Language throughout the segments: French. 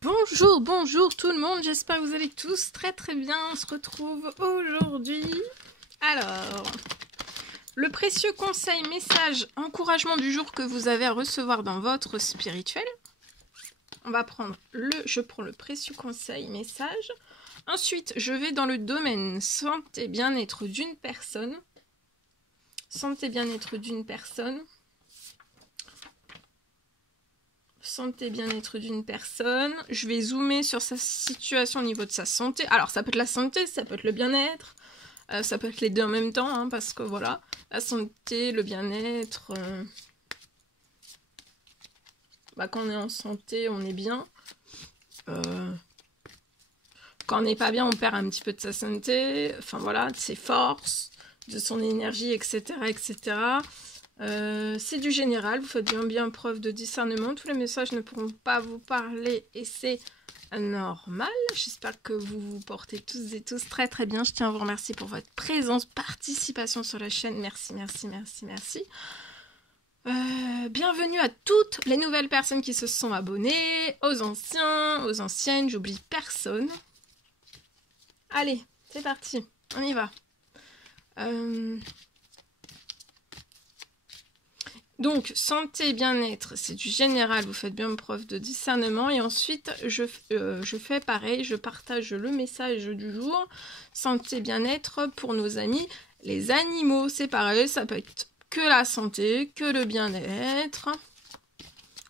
Bonjour, bonjour tout le monde, j'espère que vous allez tous très bien. On se retrouve aujourd'hui. Alors, le précieux conseil, message, encouragement du jour que vous avez à recevoir dans votre spirituel. On va prendre je prends le précieux conseil, message. Ensuite, je vais dans le domaine santé, bien-être d'une personne. Santé, bien-être d'une personne. Santé, bien-être d'une personne. Je vais zoomer sur sa situation au niveau de sa santé. Alors, ça peut être la santé, ça peut être le bien-être. Ça peut être les deux en même temps, hein, parce que voilà, la santé, le bien-être... quand on est en santé, on est bien. Quand on n'est pas bien, on perd un petit peu de sa santé. Enfin, voilà, de ses forces, de son énergie, etc., etc. C'est du général, vous faites bien preuve de discernement, tous les messages ne pourront pas vous parler et c'est normal. J'espère que vous vous portez tous et tous très bien. Je tiens à vous remercier pour votre présence, participation sur la chaîne, merci. Bienvenue à toutes les nouvelles personnes qui se sont abonnées, aux anciens, aux anciennes, j'oublie personne. Allez, c'est parti, on y va. Donc, santé, bien-être, c'est du général, vous faites bien preuve de discernement. Et ensuite, je fais pareil, je partage le message du jour. Santé, bien-être pour nos amis, les animaux, c'est pareil, ça peut être que la santé, que le bien-être.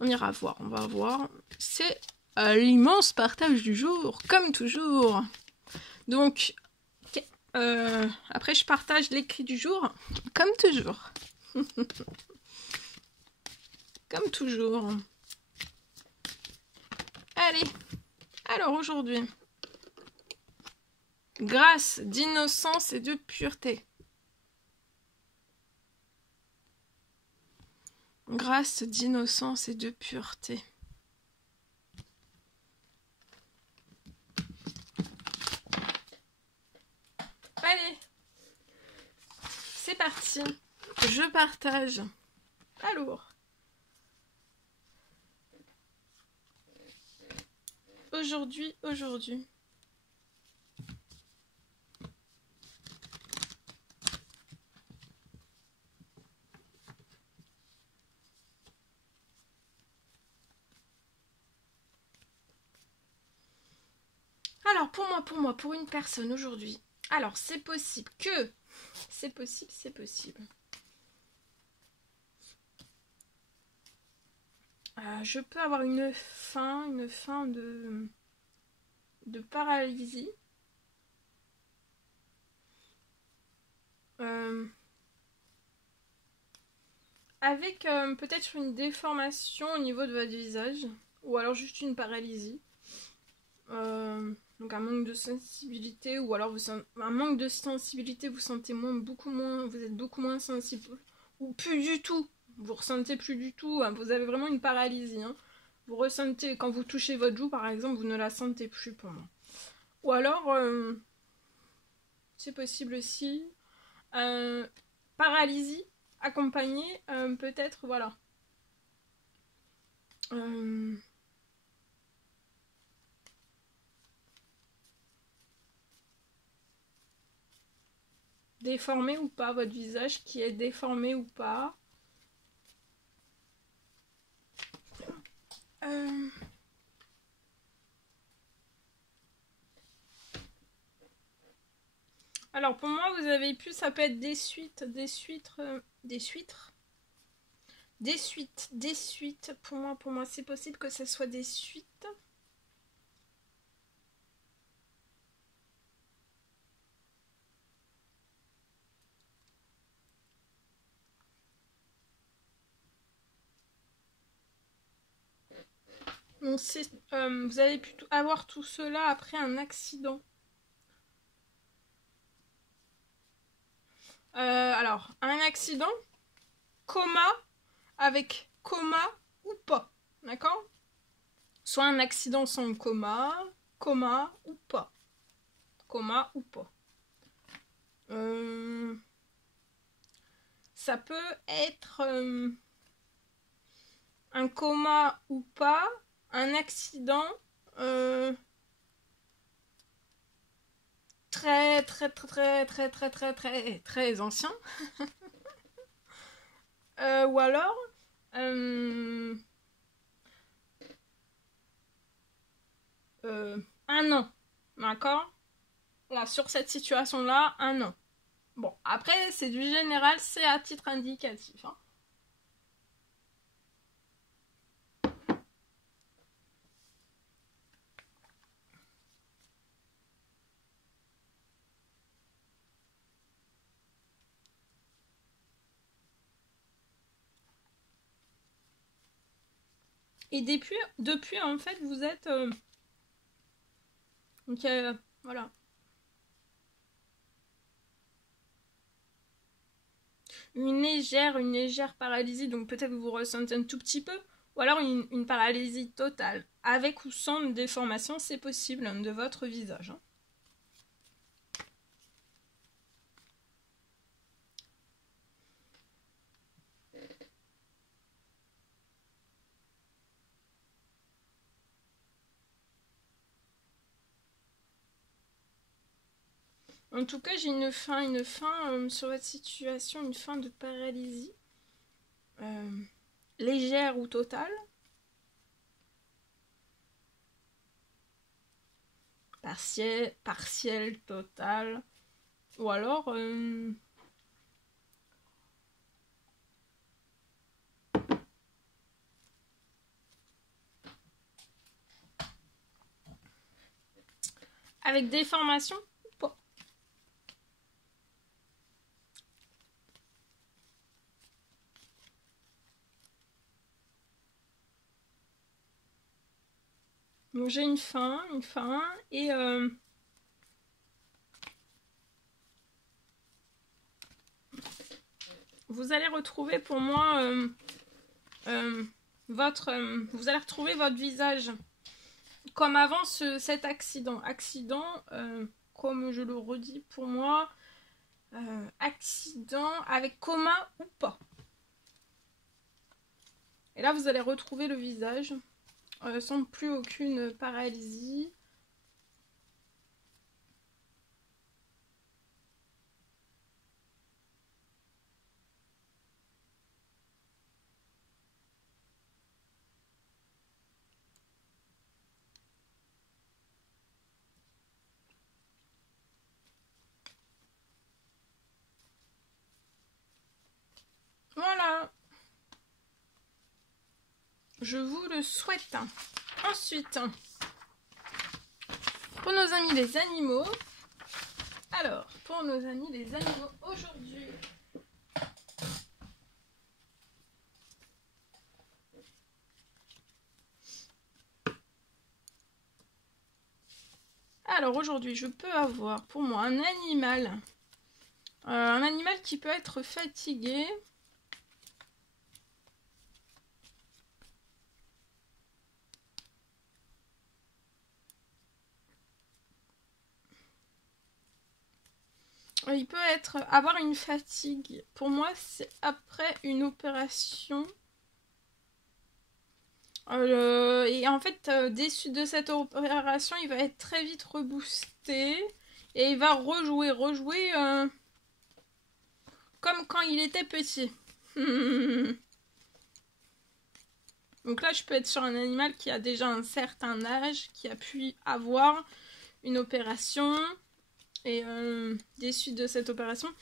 On ira voir, on va voir. C'est l'immense partage du jour, comme toujours. Donc, après, je partage l'écrit du jour, comme toujours. Comme toujours. Allez, alors aujourd'hui, grâce d'innocence et de pureté. Grâce d'innocence et de pureté. Allez, c'est parti. Je partage. Alors, aujourd'hui. Alors, pour une personne aujourd'hui. Alors, c'est possible. Je peux avoir une fin de paralysie. Avec peut-être une déformation au niveau de votre visage. Ou alors juste une paralysie. Donc un manque de sensibilité. Ou alors un manque de sensibilité, vous sentez vous êtes beaucoup moins sensible. Ou plus du tout. Vous ressentez plus du tout. Hein, vous avez vraiment une paralysie. Hein. Vous ressentez, quand vous touchez votre joue par exemple, vous ne la sentez plus pour moi. Ou alors, c'est possible aussi, paralysie accompagnée, peut-être, voilà. Déformé ou pas, votre visage qui est déformé ou pas. Alors pour moi, vous avez pu, ça peut être des suites. Pour moi, c'est possible que ce soit des suites. Donc, vous avez pu avoir tout cela après un accident. Alors, un accident, coma, avec coma ou pas, d'accord? Soit un accident sans coma ou pas. Coma ou pas. Ça peut être un coma ou pas, un accident très très très très très très très très très ancien. Ou alors un an, d'accord? Là, sur cette situation-là, un an. Bon, après, c'est du général, c'est à titre indicatif. Hein. Et depuis, en fait, vous êtes... donc, voilà. Une légère paralysie, donc peut-être que vous ressentez un tout petit peu, ou alors une paralysie totale, avec ou sans déformation, c'est possible, hein, de votre visage. Hein. En tout cas, j'ai une fin sur votre situation, une fin de paralysie, légère ou totale. Partiel, total, ou alors avec déformation ou pas. Donc j'ai une fin, et vous allez retrouver pour moi vous allez retrouver votre visage comme avant cet accident. Comme je le redis pour moi, accident avec coma ou pas. Et là, vous allez retrouver le visage sans plus aucune paralysie. Voilà. Je vous le souhaite. Ensuite, pour nos amis les animaux. Alors, pour nos amis les animaux, aujourd'hui... Alors, aujourd'hui, je peux avoir pour moi un animal. Un animal qui peut être fatigué. Il peut avoir une fatigue. Pour moi, c'est après une opération. Et en fait, déçu de cette opération, il va être très vite reboosté. Et il va rejouer comme quand il était petit. Donc là, je peux être sur un animal qui a déjà un certain âge, qui a pu avoir une opération. Et déçu de cette opération,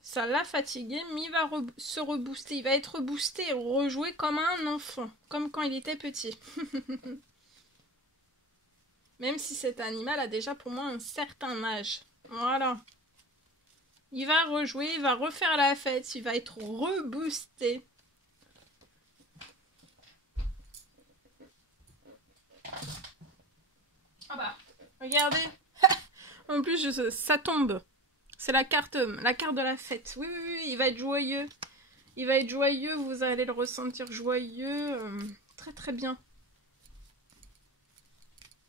ça l'a fatigué, mais il va se rebooster. Il va être reboosté et rejouer comme un enfant, comme quand il était petit. Même si cet animal a déjà pour moi un certain âge. Voilà. Il va rejouer, il va refaire la fête, il va être reboosté. Ah bah, regardez. En plus, ça tombe. C'est la carte de la fête. Oui, il va être joyeux. Il va être joyeux, vous allez le ressentir joyeux. Très très bien.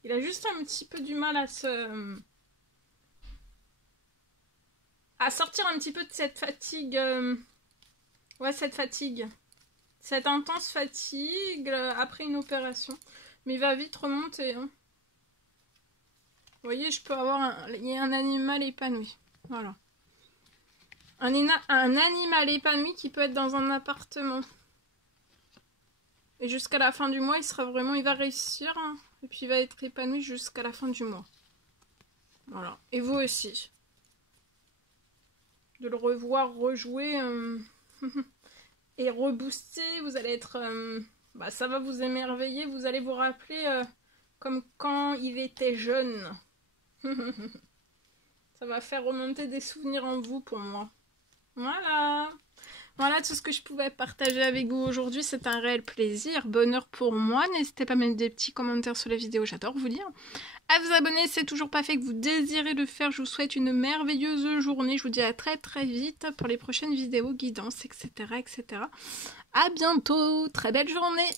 Il a juste un petit peu du mal à sortir un petit peu de cette fatigue. Ouais, cette fatigue. Cette intense fatigue après une opération. Mais il va vite remonter. Hein. Vous voyez, je peux avoir il y a un animal épanoui. Voilà. Un animal épanoui qui peut être dans un appartement. Et jusqu'à la fin du mois, il va réussir. Hein, et puis il va être épanoui jusqu'à la fin du mois. Voilà. Et vous aussi. De le revoir rejouer et rebooster, vous allez être... ça va vous émerveiller, vous allez vous rappeler comme quand il était jeune. Ça va faire remonter des souvenirs en vous pour moi. Voilà. Voilà tout ce que je pouvais partager avec vous aujourd'hui. C'est un réel plaisir, bonheur pour moi. N'hésitez pas à mettre des petits commentaires sur la vidéo, j'adore vous lire. À vous abonner, c'est toujours pas fait que vous désirez le faire. Je vous souhaite une merveilleuse journée. Je vous dis à très très vite pour les prochaines vidéos, guidances, etc. etc. À bientôt, très belle journée.